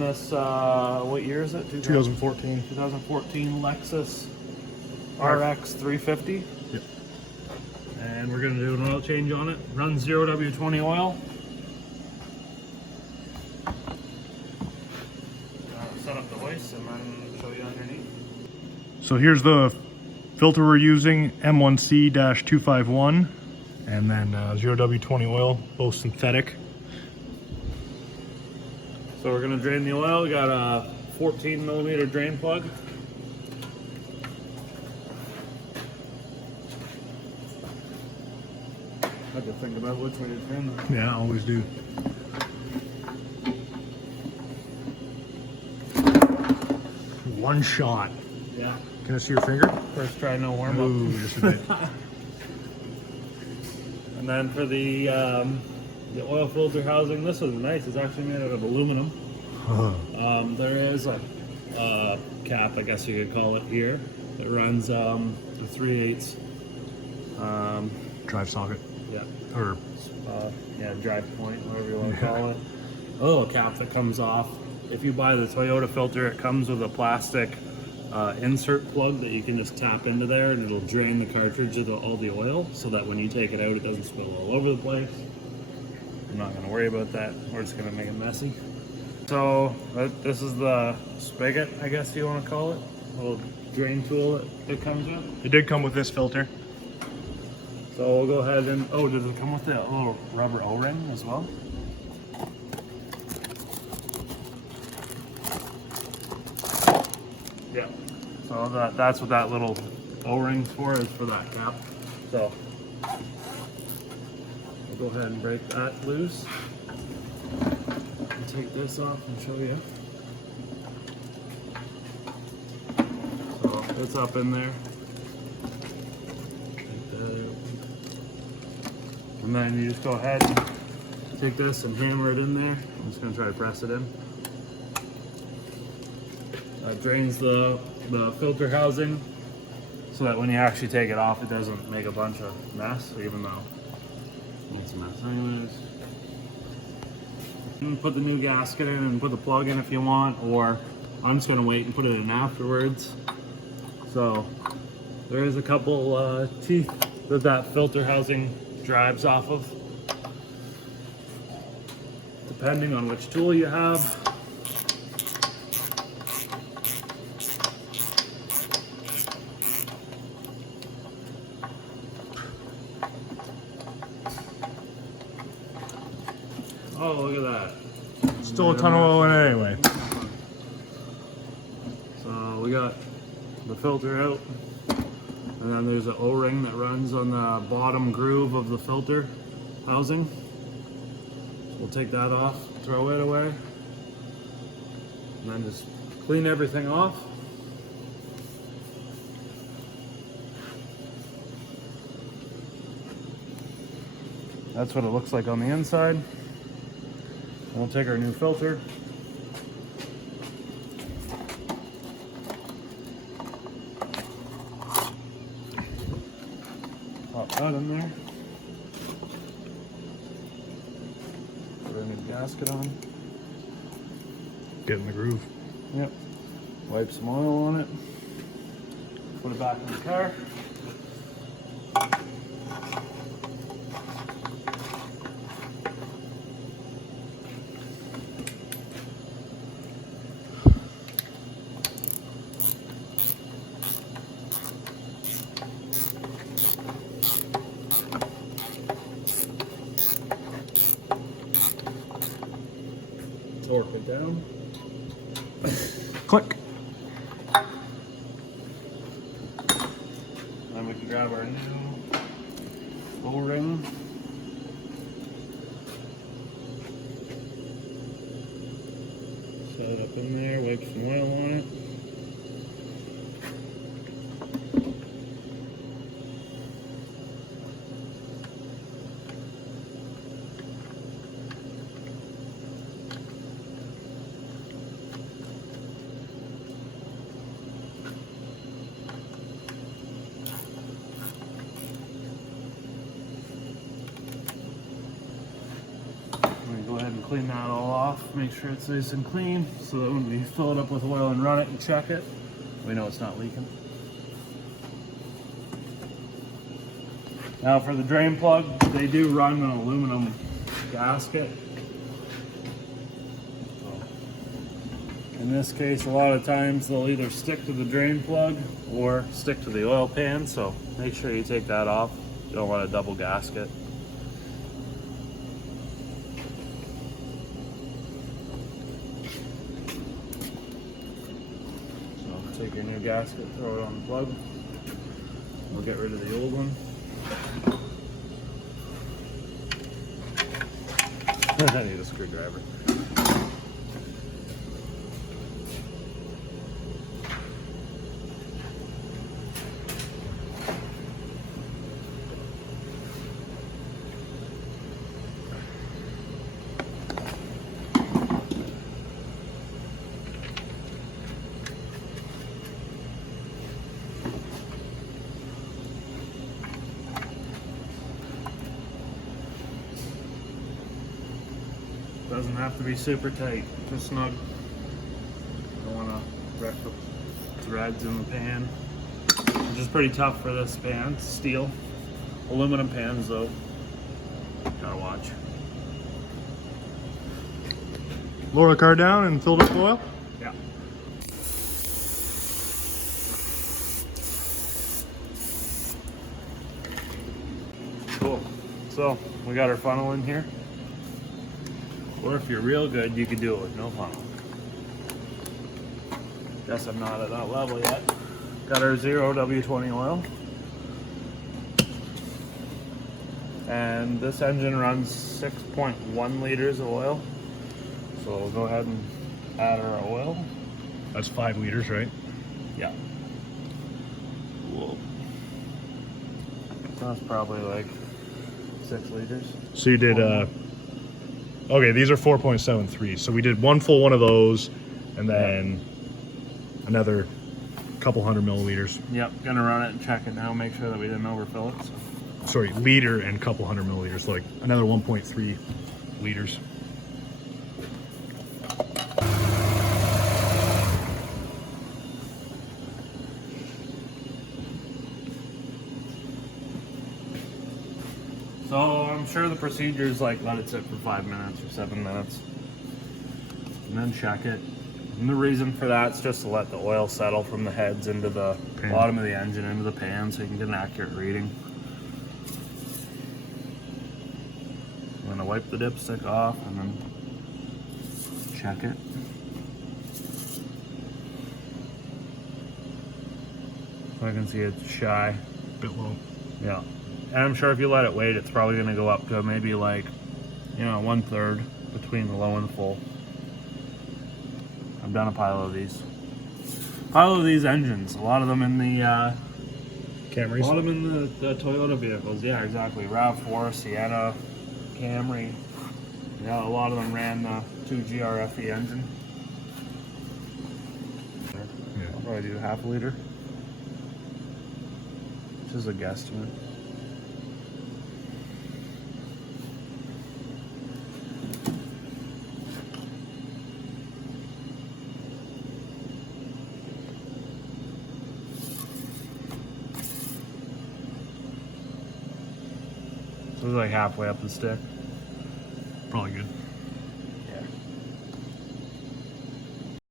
This, what year is it? 2014. 2014 Lexus RX350. Yep. And we're going to do an oil change on it. Run 0W20 oil. Set up the hoist and then show you underneath. So here's the filter we're using, M1C-251, and then 0W20 oil, both synthetic. So we're going to drain the oil. We got a 14mm drain plug. I had to think about which way to turn that. Yeah, I always do. One shot. Yeah. Can I see your finger? First try, no warm up. Ooh, just a bit. And then for the oil filter housing, this was nice. It's actually made out of aluminum. There is a cap, I guess you could call it here. It runs the 3/8 Drive socket. yeah, Or yeah, drive point, whatever you want to call it. A little cap that comes off. If you buy the Toyota filter, it comes with a plastic insert plug that you can just tap into there, and it'll drain the cartridge of all the oil, so that when you take it out, it doesn't spill all over the place. I'm not going to worry about that. We're just going to make it messy. So this is the spigot, I guess you want to call it. A little drain tool that it comes with. it did come with this filter. So we'll go ahead and, oh, does it come with that little rubber O-ring as well? Yeah. So that's what that little O-ring's for, is for that cap. So we'll go ahead and break that loose. Take this off and show you. So it's up in there. Take that out. And then you just go ahead and take this and hammer it in there. I'm just going to try to press it in. That drains the filter housing, so that when you actually take it off, it doesn't make a bunch of mess, even though it makes a mess anyways. Put the new gasket in and put the plug in if you want, or I'm just going to wait and put it in afterwards. So there is a couple teeth that filter housing drives off of, depending on which tool you have. Oh, look at that. Still a ton of oil in it anyway. So we got the filter out, and then there's an O-ring that runs on the bottom groove of the filter housing. So we'll take that off, throw it away, and then just clean everything off. That's what it looks like on the inside. We'll take our new filter. Pop that in there. Put our new gasket on. Get in the groove. Yep. Wipe some oil on it. Put it back in the car. Torque it down. Click. Then we can grab our new O-ring. Set it up in there, wipe some oil on it. Go ahead and clean that all off. Make sure it's nice and clean so that when we fill it up with oil and run it and check it, we know it's not leaking. Now for the drain plug, they do run an aluminum gasket. In this case, a lot of times they'll either stick to the drain plug or stick to the oil pan, so make sure you take that off. You don't want a double gasket. So take your new gasket, throw it on the plug. We'll get rid of the old one. I need a screwdriver. Doesn't have to be super tight, just snug. Don't want to wreck the threads in the pan, which is pretty tough for this pan. It's steel. Aluminum pans though, gotta watch. Lower the car down and fill it with oil? Yeah. Cool. So we got our funnel in here. Or if you're real good, you could do it with no funnel. Guess I'm not at that level yet. Got our 0W20 oil. And this engine runs 6.1 liters of oil. So we'll go ahead and add our oil. That's 5 liters, right? Yeah. Whoa. So that's probably like 6 liters. So you did, okay, these are 4.73. So we did one full one of those and then another couple hundred milliliters. Yep, gonna run it and check it now, make sure that we didn't overfill it. So. Sorry, liter and couple hundred milliliters, like another 1.3 liters. So I'm sure the procedure is like let it sit for 5 minutes or 7 minutes and then check it. And the reason for that is just to let the oil settle from the heads into the bottom of the engine, into the pan, so you can get an accurate reading. I'm gonna wipe the dipstick off and then check it. So I can see it's shy. Bit low. Yeah. And I'm sure if you let it wait, it's probably gonna go up to maybe like, you know, 1/3 between the low and the full. I've done a pile of these. Engines. A lot of them in the Camrys? a lot of them in the Toyota vehicles. Yeah, exactly. RAV4, Sienna, Camry. Yeah, a lot of them ran the 2GR-FE engine. Yeah. I'll probably do 1/2 liter. Which is a guesstimate. So it's like halfway up the stick. Probably good.